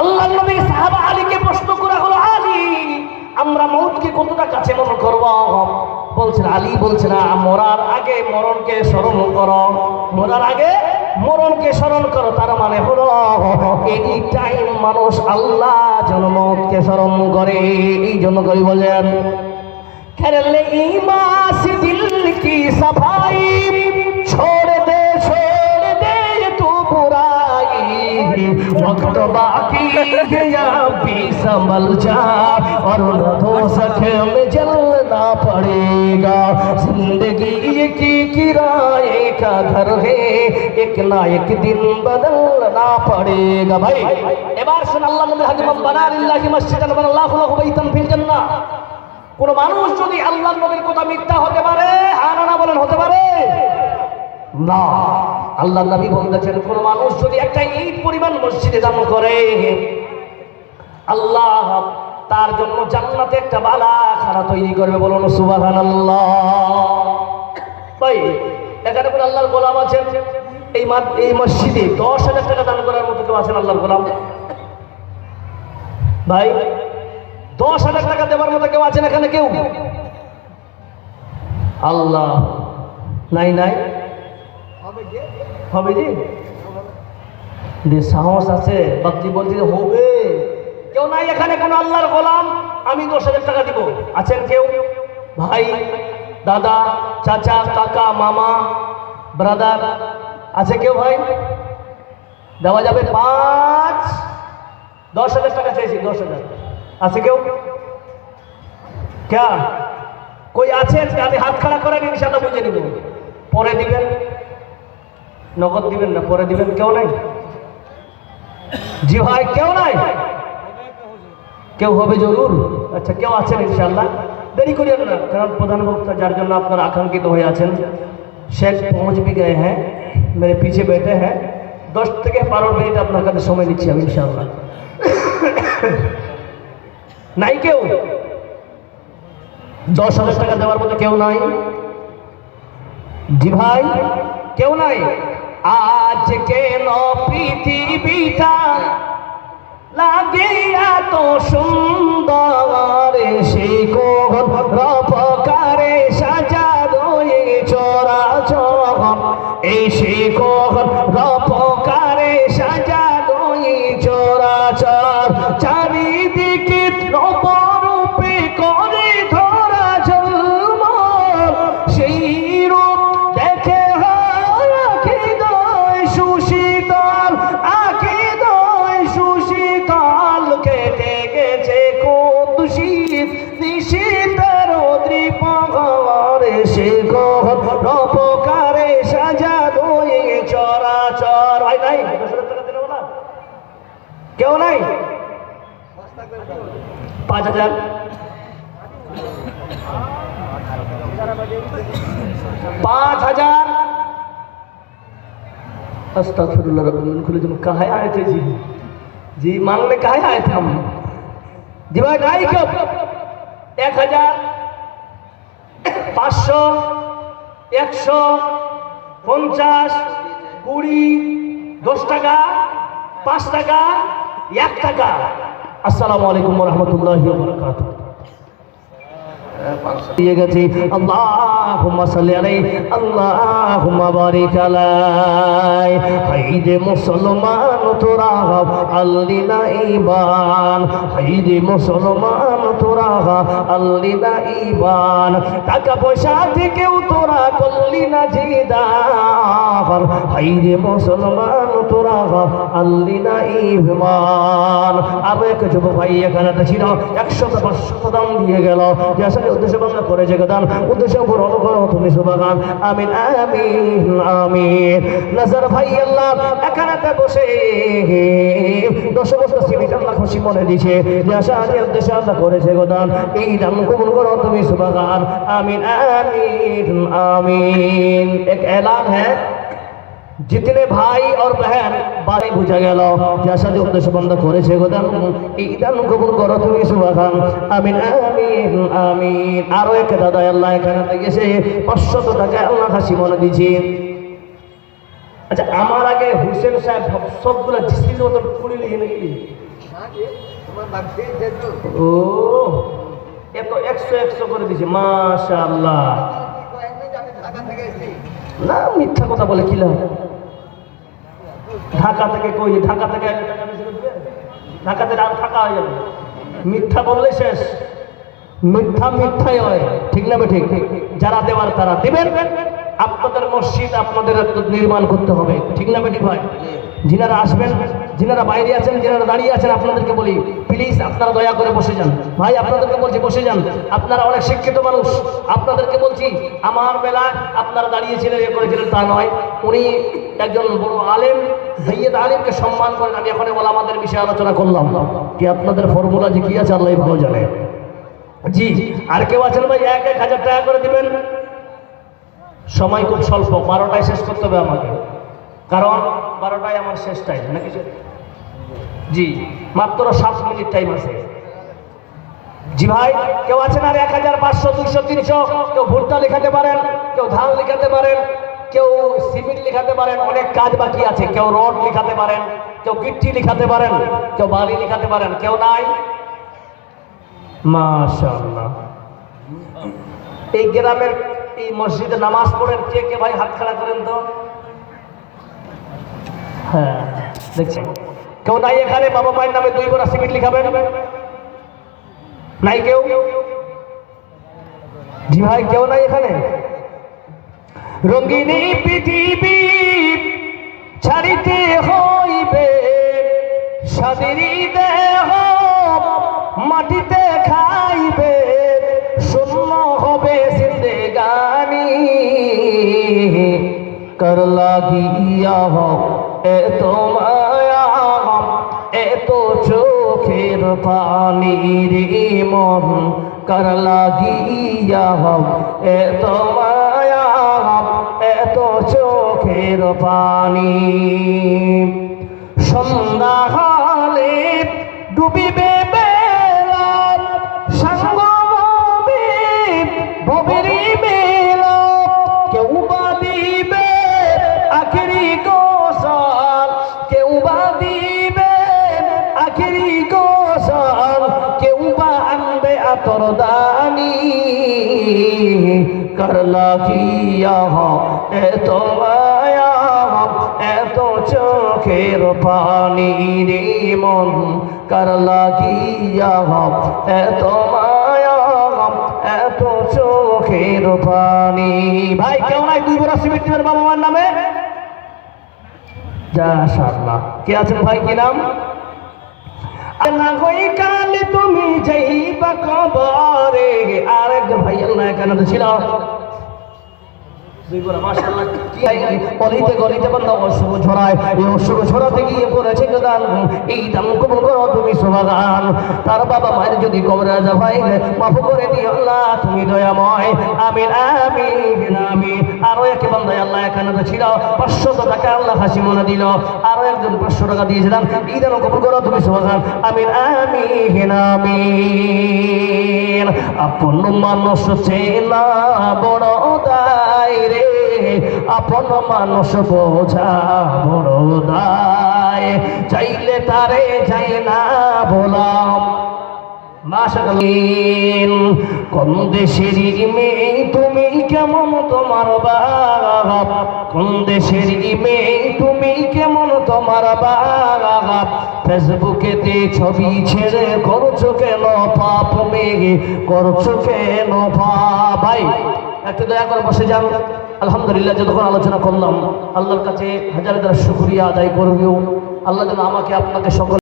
আল্লাহর নবী সাহাবা আলীকে প্রশ্ন করা হলো, আলী আমরা মৌতকে কতটা কাছে মনে করব? বলছেন আলী বলছে না, মরার আগে মরণকে স্মরণ করো, মরার আগে মরণকে স্মরণ করো। তার মানে হলো এনি টাইম মানুষ আল্লাহ যেন মৌতকে স্মরণ করে। এই জন্য কবি বলেন খেলে ইমাস দিল কি সফাই छोड़ दे तू बुराई वक्त बाकी है या भी संभल जा और न तो सखे में जलना पड़ेगा। जिंदगी की किराए का घर है एक ना एक दिन बदलना पड़ेगा। भाई এবার শুন, আল্লাহ নবী হাদিমান বানা লিল্লাহি মসজিদান বানাল্লাহু লাহু বাইতান ফিল জান্নাহ। কোন মানুষ যদি আল্লাহর নবীর কথা মিথ্যা হতে পারে, হ্যাঁ না বলেন, হতে পারে না। আল্লাহ নবী বলেছেন কোন মানুষ যদি একটা ঈদ পরিমাণ মসজিদে দান করে, আল্লাহ তার জন্য জান্নাতে একটা বালা খানা তৈরি করবে। বলুন সুবহানাল্লাহ। ভাই এখানে কোন আল্লাহর গোলাম আছেন এই মসজিদে 10,000 টাকা দান করার মতো কেউ আছেন আল্লাহর গোলাম? ভাই 10,000 টাকা দেওয়ার মতো কেউ আছেন এখানে? কেউ? আল্লাহ নাই নাই হবে জি সাহস আছে বাপজি বলছি হবে। কেউ নাই এখানে কোন আল্লাহর গোলাম আমি 10,000 টাকা দিব? আছেন কেউ? ভাই দাদা চাচা কাকা মামা ব্রাদার আছে কেউ? ভাই দেওয়া যাবে? 10,000 টাকা চাইছি, 10,000 আছে কেউ? क्या कोई আছেন? আপনি হাত খাড়া করেন, ইনশাআল্লাহ বুঝে নিব। পরে দিবেন, নগদ দিবেন না, পরে দিবেন। কেউ নাই? জি ভাই কেউ নাই? কেউ হবে জরুর। আচ্ছা কেউ আছেন ইনশাআল্লাহ? দেরি করিয়েন না, কারণ প্রধান বক্তা যার জন্য আপনারা আকাঙ্ক্ষিত হয়ে আছেন শেখ পৌঁছ भी गए हैं, मेरे पीछे बैठे हैं। 10 থেকে 12 মিনিট আপনার কাছে সময় নিচ্ছি আমি ইনশাআল্লাহ। নাই কেউ? 10,000 টাকা দেওয়ার মতো কেউ নাই? জি ভাই কেউ নাই? আজ কেন পৃথিবীটা লাগে এত সুন্দর, সে কোন রূপকারে সাজানো এই চরাচর, এই সে কোন রূপকারে সাজানো এই চরাচর, চারিদিকে নবরূপে করে ধরা ঝলমল, সেই রূপ দেখে আকিদয় সুশীতল, আকিদয় সুশীতল, কেটে গেছে কোন শীত নিশীতের দ্বীপঘরে, সে রূপকারে সাজানো এই চরাচর। ভাই নাই? 10,000 টাকা দিলে বলা কেউ নাই? 5,000 5,000 अस्तगफिरुल्लाह रब्बिल खुले जो कहा आए थे जी जी मांगने कहा आए थे हम जी भाई नहीं क्यों? 1,000 500 100 50 20 10 টাকা 5 টাকা 1 টাকা। আসসালামু আলাইকুম ওয়া রাহমাতুল্লাহি ওয়া বারাকাতুহু। দিয়ে গেছি আল্লাহুম্মা সাল্লি আলাইহি আল্লাহুম্মা বারিক আলাইহি। হাইরে মুসলমান তোরা আল্লিনা ঈমান, হাইরে মুসলমান তোরা আল্লিনা ঈমান, টাকা পয়সা থেকেও তোরা করলি না জিদার, হাইরে মুসলমান তোরা আল্লিনা ঈমান। আর এক যুবক ভাই এখানে ছিল 100-500 দাম দিয়ে গেল, উদ্দেশ্য বাংলা করেছে গান, উদ্দেশ্য পূরণ করো তুমি সুবহান। আমিন আমিন আমিন। নাজার ভাই আল্লাহ এখানেতে বসে 10 বছর সিবি আল্লাহ খুশি মনে দিছে, যে আশা যে উদ্দেশ্য আল্লাহ করেছে গান, এই দান কবুল করো তুমি সুবহান। আমিন আমিন আমিন। एक ऐलान है, जितने भाई और बहन बारी बुझा गেল जैसा जो उद्देश्य बंद করেছে গোদান, এই দান কবুল করো তুমি সুবহান। আমিন আমিন আমিন। আরো এক দাদা আল্লাহ এখানে গেছে 500 টাকা আল্লাহ হাসি মনে দিয়েছে। আচ্ছা, আমার আগে হুসেন সাহেব সবগুলো জিসির মতন কুড়ি লিখে নাকি? ও, এত 100 করে দিছে, মাশাআল্লাহ। না, মিথ্যা কথা বলে কি লাভ? ঢাকা থেকে কই, ঢাকা থেকে ঢাকাতে আর থাকা হয়ে যাবে। মিথ্যা বললে শেষ, মিথ্যা মিথ্যাই হয়, ঠিক না? ঠিক, যারা দেওয়ার তারা দিবেন। আপনাদের মসজিদ আপনাদের নির্মাণ করতে হবে, ঠিক না বেটি ভাই? যিনারা আসবেন, যিনারা বাইরে আছেন, যিনারা দাঁড়িয়ে আছেন, আপনাদেরকে বলি প্লিজ আপনারা দয়া করে বসে যান। ভাই আপনাদেরকে বলছি বসে যান, আপনারা অনেক শিক্ষিত মানুষ। আপনাদেরকে বলছি, আমার বেলায় আপনারা দাঁড়িয়েছিলেন, এ করেছিলেন তা নয়। উনি একজন বড় আলেম, সৈয়দ আলিমকে সম্মান করেন। আমি এখন ওলামাদের বিষয়ে আলোচনা করলাম, কি আপনাদের ফর্মুলা যে কি আছে আল্লাহ ভালো জানে। জি, আর কেউ আছেন ভাই? 1,000 টাকা করে দিবেন। সময় খুব স্বল্প, 12টায় শেষ করতে হবে আমাকে, কারণ 12টায় আমার শেষ টাইম নাকি? জি, মাত্র 7 মিনিট টাইম আছে। জি ভাই, কেউ আছেন আর 1,000, 500, 200, 300? কেউ ভুট্টা লেখাতে পারেন, কেউ ধান লেখাতে পারেন, কেউ সিমেন্ট লেখাতে পারেন, অনেক কাজ বাকি আছে। কেউ রড লেখাতে পারেন, কেউ গিট্টি লেখাতে পারেন, কেউ বালি লেখাতে পারেন, কেউ নাই? মাশাআল্লাহ। এই গ্রামের এই মসজিদে নামাজ পড়েন কে কে ভাই? হাত খাড়া করেন তো। হ্যাঁ, দেখছেন? কেউ নাই এখানে বাবা মায়ের নামে 2 বোরা সিমেন্ট লিখাবেন? নাই কেউ? জি ভাই, কেউ নাই এখানে? রঙিনী পৃথিবী ছাড়িতে হইবে, স্বাধীনী দেহ মাটিতে খাইবে, শূন্য হবে জিন্দেগানি, কর লাগিয়া এত মায়া, এত চোখের পানি রে মন, কর লাগিয়া এত মায়া, এত চোখের পানি। সন্ধ্যা হলে ডুবিবে বেলা, সাঙ্গ ভবেরি বেলা, কেউ বা দিবে আখেরি গোসল, কেউ বা দিবে আখেরি গোসল, কেউ বা আনবে আতরদানি, কর লাগিয়া এত মায়া, এত চোখের পানি রে মন, কর লাগিয়া এত মায়া, এত চোখের পানি। ভাই কেউ নাই 2 বোরা সিমেন্ট দিবেন বাবা মার নামে? মাশাআল্লাহ। কে আছেন ভাই? কি নাম? না হই কালে তুমি যাইবা কবরে। আরেকজন ভাই আল্লাহ এখানে তো ছিল। 2 বোরা মাশাআল্লাহ। অলিতে গলিতে বান্দা অশুভ ছড়ায়, এই অশুভ ছড়াতে গিয়ে করেছে দান, এই দান কবুল করো তুমি সুবহান। তার বাবা মায়ের যদি কবরে যা ভাই মাফ করে দিও আল্লাহ, তুমি দয়াময়। আমিন আমিন আমিন। আরো এক বান্দা আল্লাহ এখানে তো ছিল, 500 টাকা আল্লাহ হাসি মনে দিল। আরো একজন 500 টাকা দিয়েছিলেন, এই দান কবুল করো তুমি সুবহান। আমিন আমিন আমিন। আপন মানুষ চেনা বড় দায় রে, আপন মানুষ বোঝা বড় দায়, চাইলে তারে যাই না বলাম। মাশাআল্লাহ। কোন দেশের মেয়ে তুমি, কেমন তোমার বাপ? কোন দেশের মেয়ে তুমি, কেমন তোমার বাপ? ফেসবুকেতে ছবি ছেড়ে করছো কেন পাপ? মেয়ে করছো কেন পাপ? ভাই একটু দয়া করে বসে যান। আলহামদুলিল্লাহ, যতক্ষণ আলোচনা করলাম আল্লাহর কাছে হাজার হাজার শুকরিয়া আদায় করবেও। আল্লাহ যেন আমাকে আপনাকে সকল